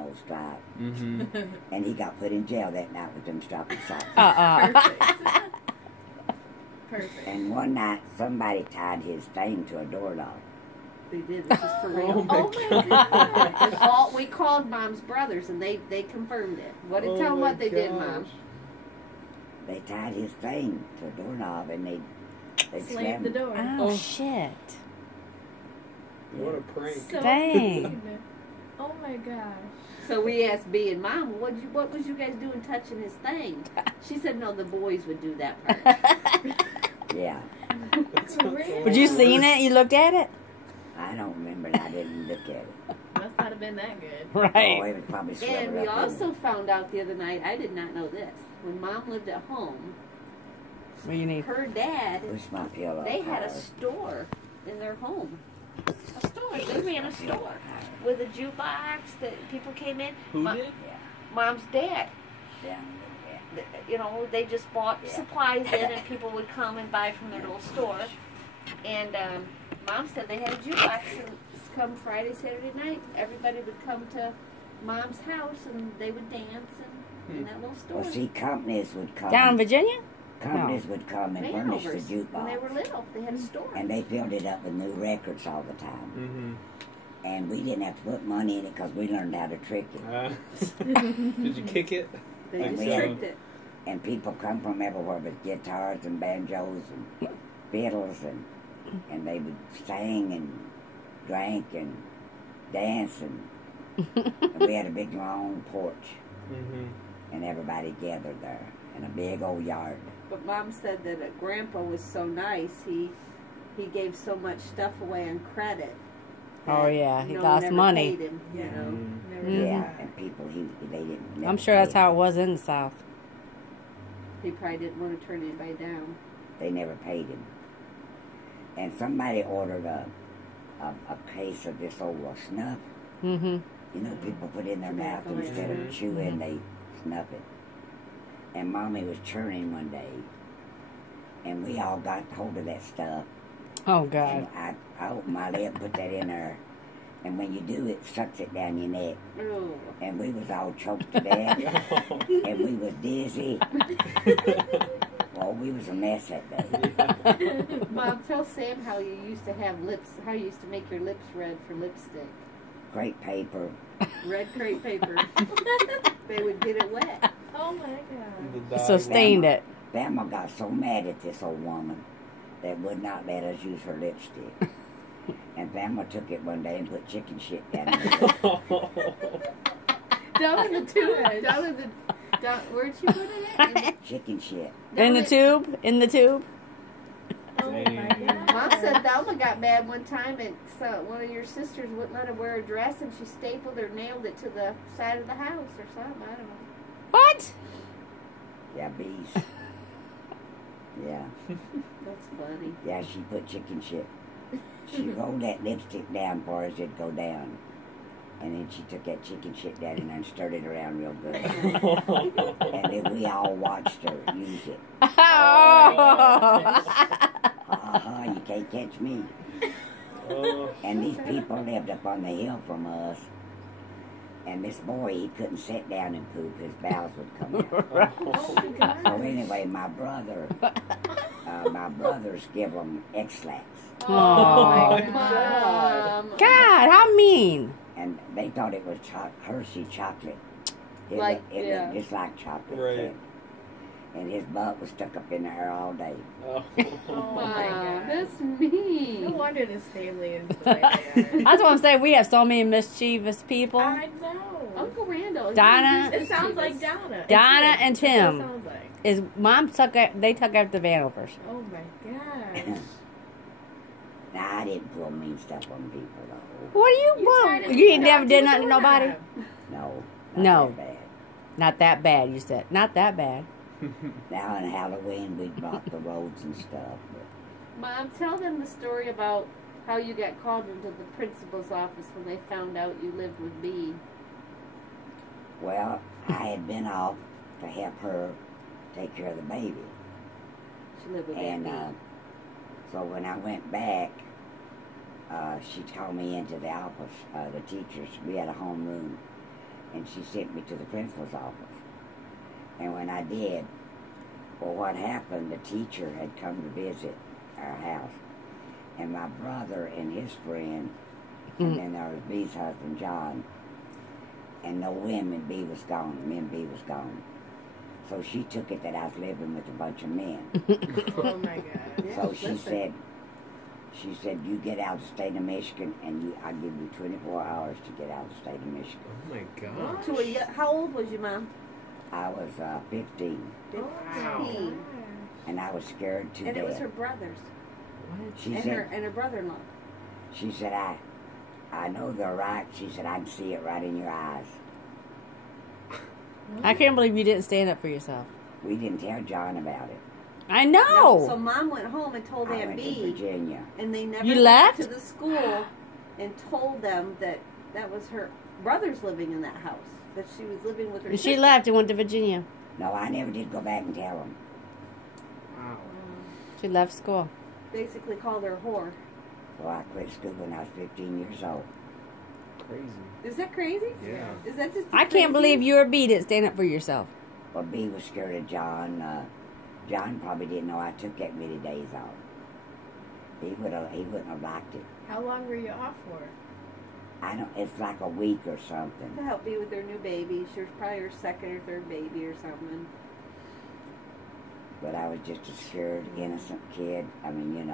old stripe. And he got put in jail that night with them striped socks. Perfect. Perfect. And one night, somebody tied his thing to a doorknob. They did. This is for real. Oh my God. We called Mom's brothers, and they confirmed it. What did tell them what they did, Mom? They tied his thing to a doorknob, and they Slammed the door. Oh, shit. What a prank. So Dang. mean. Oh my gosh. So we asked B and Mom, what was you guys doing touching his thing? She said, no, the boys would do that part. Yeah. Really? But you seen it? You looked at it? I don't remember, and I didn't look at it. Must not have been that good. Oh, Right. it was probably And slivered we up. also found out the other night, I did not know this, when Mom lived at home, What do you need? her dad, Push my pillow. they had a higher. store in their home. A store. They ran a store with a jukebox that people came in. Who did? Mom's dad. Down You know, they just bought Yeah. supplies in, and people would come and buy from their little store. And Mom said they had a jukebox, and come Friday, Saturday night, everybody would come to Mom's house, and they would dance in that little store. Well, see, companies would come. Down in Virginia? Companies would come and furnish the Manovers, when they were jukebox. little, they had a store. And they filled it up with new records all the time. And we didn't have to put money in it because we learned how to trick it. Did you kick it? They and just we had- tricked it. And people come from everywhere with guitars and banjos and fiddles, and they would sing and drink and dance. And we had a big long porch, and everybody gathered there in a big old yard. But Mom said that Grandpa was so nice, he gave so much stuff away on credit. Oh, that yeah. He no one lost ever money. paid him, you know. Never Yeah, did. and people they didn't. I'm never sure that's pay. how it was in the South. He probably didn't want to turn anybody down. They never paid him. And somebody ordered a case of this old snuff. Mm-hmm. You know, people put in their mouth Tobacco, instead of chewing, they snuff it. And Mommy was churning one day, and we all got hold of that stuff. Oh, God. And I opened my lip, put that in there, and when you do, it sucks it down your neck. Oh. And we was all choked to death, and we was dizzy. Well, we was a mess that day. Mom, tell Sam how you used to have lips, how you used to make your lips red for lipstick. Great paper. Red crepe paper. They would get it wet. Oh my God. So stained it. Grandma got so mad at this old woman that would not let us use her lipstick. And Grandma took it one day and put chicken shit down in it. Down in the tube. Down in the. Where'd she put it at? Chicken shit. In the tube? In the tube? Oh my God. Mom said Thelma got mad one time, and so one of your sisters wouldn't let her wear a dress, and she stapled or nailed it to the side of the house or something. I don't know. What? Yeah, bees. Yeah. That's funny. Yeah, she put chicken shit. She rolled that lipstick down for us, it'd go down. And then she took that chicken shit down in there and stirred it around real good. And then we all watched her use it. Oh. Ha, you can't catch me. And these people lived up on the hill from us. And this boy, he couldn't sit down and poop. His bowels would come out. Oh my God. So anyway, my brothers give them X-Lax. Oh, my Mom. God, how mean. And they thought it was Hershey chocolate. It Like, looked yeah. just like chocolate. Right. And his butt was stuck up in the air all day. Oh my Mom, God. that's mean. No wonder this family is the way they are. That's what I'm saying. We have so many mischievous people. I know. Uncle Randall. Donna- It sounds like Donna. Donna It and is. That's what Tim. it sounds like. His mom they took after the Vanovers. Oh my gosh. Now, I didn't pull mean stuff on people, though. What are tried to you do never that did to nothing to the nobody? doorknob. No. No. That bad. Not that bad, you said. Not that bad. Now, on Halloween, we'd block the roads and stuff. But Mom, tell them the story about how you got called into the principal's office when they found out you lived with B. well, I had been off to help her take care of the baby. She lived with And B. so when I went back, she called me into the office, the teachers. We had a homeroom. and she sent me to the principal's office. And when I did, well, what happened, the teacher had come to visit our house, and my brother and his friend, and then there was B's husband, John, and no women, B was gone, me and B was gone. So she took it that I was living with a bunch of men. Oh my God. Yeah, So she listen. said, you get out of the state of Michigan, and I'll give you 24 hours to get out of the state of Michigan. Oh my God. To a, how old was your mom? I was 15, Wow. 15. and I was scared to And death. it was her brothers She and said, her brother-in-law. she said, I know they're right. She said, I can see it right in your eyes. I can't believe you didn't stand up for yourself. We didn't tell John about it. I know. So mom went home and told I Aunt went to B, Virginia. and they never You went left? to the school and told them that that was her brothers living in that house. That she was living with her. And she sister. left and went to Virginia. No, I never did go back and tell him. Wow. She left school. Basically called her a whore. So I quit school when I was 15 years old. Crazy. Is that crazy? Yeah. Is that just? I can't believe you or B didn't stand up for yourself. Well, B was scared of John. John probably didn't know I took that many days off. He wouldn't have liked it. How long were you off for? I don't. It's like a week or something. To help me with her new baby. She was probably her second or third baby or something. But I was just a scared, innocent kid. I mean,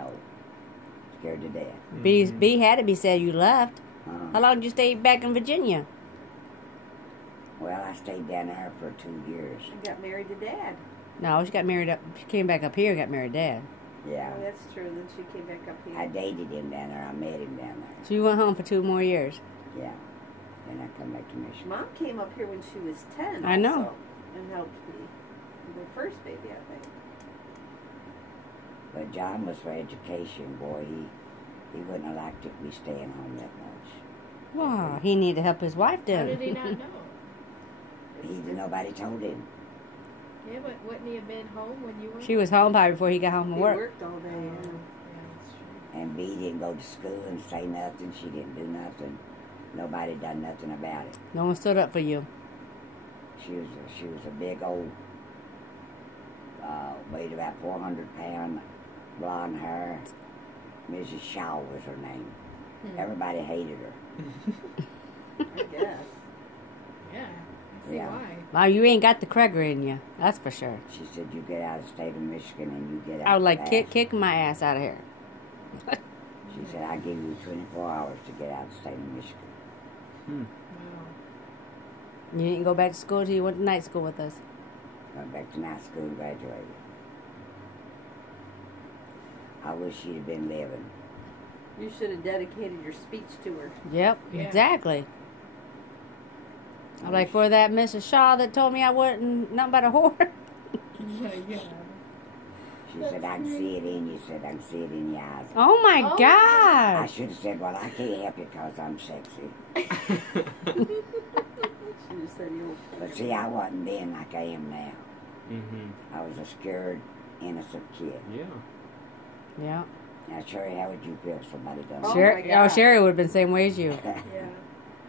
scared to death. B had to be said you left. Uh-huh. How long did you stay back in Virginia? Well, I stayed down there for 2 years. She got married to Dad. No, she got married up. She came back up here and got married to Dad. Yeah. Oh, that's true. Then she came back up here. I dated him down there. I met him down there. So you went home for 2 more years. Yeah. Then I come back to Michigan. Mom came up here when she was 10. I know. also, and helped me with her first baby, I think. But John was for education, boy. He wouldn't have liked it me staying home that much. Wow, he needed to help his wife How then. did he not know? Nobody told him. Yeah, but wouldn't he have been home when you were? She was home probably before he got home He from work. worked all day. Oh, Yeah. yeah, that's true. And B didn't go to school and say nothing. She didn't do nothing. Nobody done nothing about it. No one stood up for you. She was a big old, weighed about 400 pound, blonde hair. Mrs. Shaw was her name. Everybody hated her. I guess. Yeah, I see Yeah. why. Wow, you ain't got the Kreger in you. That's for sure. She said, "You get out of the state of Michigan and you get out." I would like fast." kicking my ass out of here. She said, "I give you 24 hours to get out of the state of Michigan." Wow. You didn't go back to school till you went to night school with us. Went back to night school and graduated. I wish she'd have been living. You should have dedicated your speech to her. Yep, Yeah. exactly. I'm like, for that Mrs. Shaw that told me I wasn't nothing but a whore. Yeah. She said, "I can see it in you." Said, "I can see it in your eyes." Oh my Oh. I God. should have said, "Well, I can't help it because I'm sexy." She just said, "You." But see, I wasn't then like I am now. Mm-hmm. I was a scared, innocent kid. Yeah. Yeah. Now, Sherry, how would you feel if somebody done Oh, Sher- my God. Sherry would have been the same way as you. Yeah.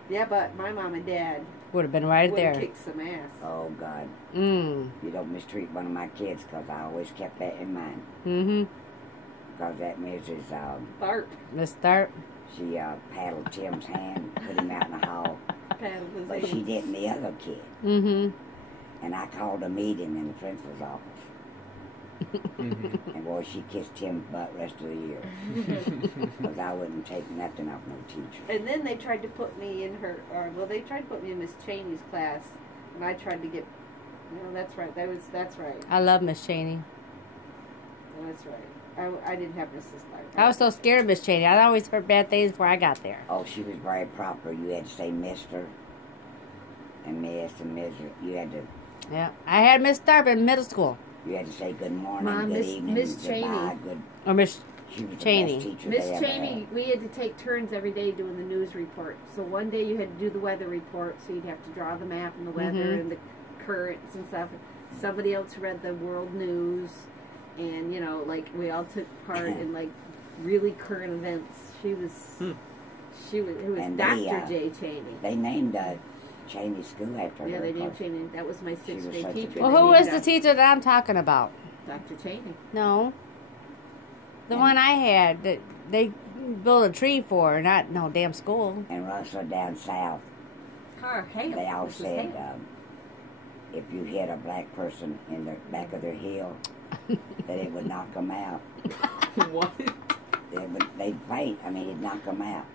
Yeah, but my mom and dad Would have been right would have there. kicked some ass. Oh, God. Mm. You don't mistreat one of my kids because I always kept that in mind. Mm-hmm. Because that Mrs. Tharp Let's start. She paddled Tim's hand, put him out in the hall. paddled his But she didn't the other kid. Mm-hmm. And I called a meeting in the principal's office. Mm-hmm. And boy, she kissed Tim's butt rest of the year. Because I wouldn't take nothing off no teacher. And then they tried to put me in her, they tried to put me in Miss Cheney's class, and I tried to get, that's right, that's right, I love Miss Cheney. that's right. I didn't have Mrs. Tharp. I was so scared of Miss Cheney. I always heard bad things before I got there. Oh, she was very proper. You had to say Mr. and Miss and Mrs. You had to Yeah. I had Miss Tharp in middle school. say good morning, Mom, good Miss- evening, Miss goodbye, Cheney. good. Or Miss She was the Cheney. best teacher Miss they ever Cheney, had. we had to take turns every day doing the news report. So one day you had to do the weather report, so you'd have to draw the map and the weather Mhm. and the currents and stuff. Somebody else read the world news, and we all took part in really current events. It was And Dr. they, J. Cheney. They named Cheney School after her. Yeah, they named 'cause Cheney. That was my was sixth grade such a teacher. good Well, They who named was the Doc- teacher that I'm talking about? Dr. Cheney. No. The And- one I had that they built a tree for, not no damn school. And Russell down south, Her Hale. they all This was said Hale. if you hit a black person in the back of their heel, that it would knock them out. What? They'd faint. I mean, it'd knock them out.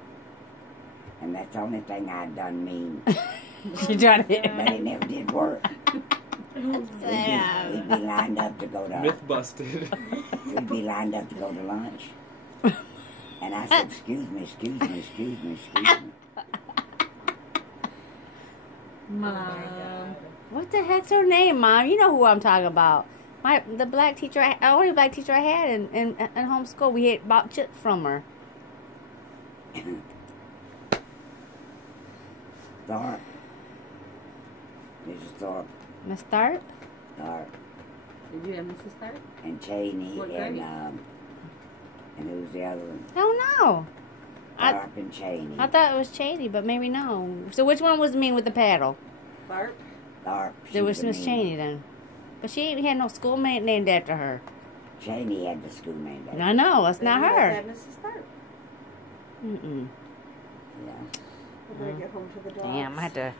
And that's the only thing I'd done mean. She tried it. But it never did work. We'd be lined up to go to Myth busted. we'd be lined up to go to lunch. And I said, excuse me, excuse me, excuse me, excuse me. Mom. What the heck's her name, Mom? You know who I'm talking about. The black teacher, only black teacher I had in homeschool. We had bought chips from her. Thorpe. Mrs. Thorpe. Miss Tharp? Thorpe. Did you have Mrs. Tharp? And Cheney What and grade? and who's the other one? I don't know. Thorpe and Cheney. I thought it was Cheney, but maybe no. So which one was the mean with the paddle? Tharp? Thorpe. There was she's the Miss mean- Cheney then. But she ain't had no schoolmate named after her. Cheney had the school name. And I know, that's not Maybe you guys her. had Mrs. Tharp. Mm-mm. Yeah. I better get home to the dogs. Damn, I had to